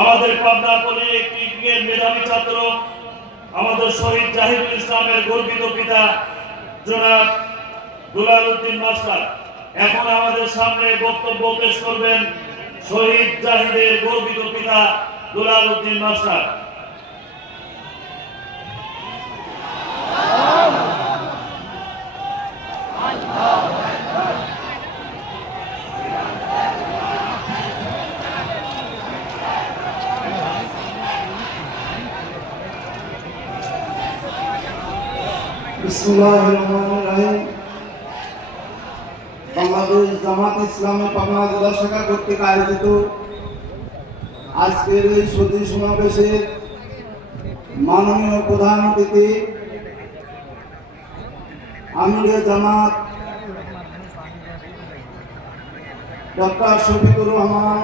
আমাদের পাবনা পলিটেকনিকের মেধাবী ছাত্র আমাদের শহীদ জাহিদুল ইসলামের গর্বিত পিতা জনাব দুলাল উদ্দিন মাস্টার এখন আমাদের সামনে বক্তব্য পেশ করবেন। শহীদ জাহিদের গর্বিত পিতা দুলাল উদ্দিন মাস্টার। বিসমিল্লাহিররহমানিররহিম। বাংলাদেশ জামাত ইসলামী পাবনা জেলা শাখা কর্তৃক আয়োজিত আজকের এই সুধী সমাবেশের মাননীয় প্রধান অতিথি আমিরে জামাত ডক্টর শফিকুর রহমান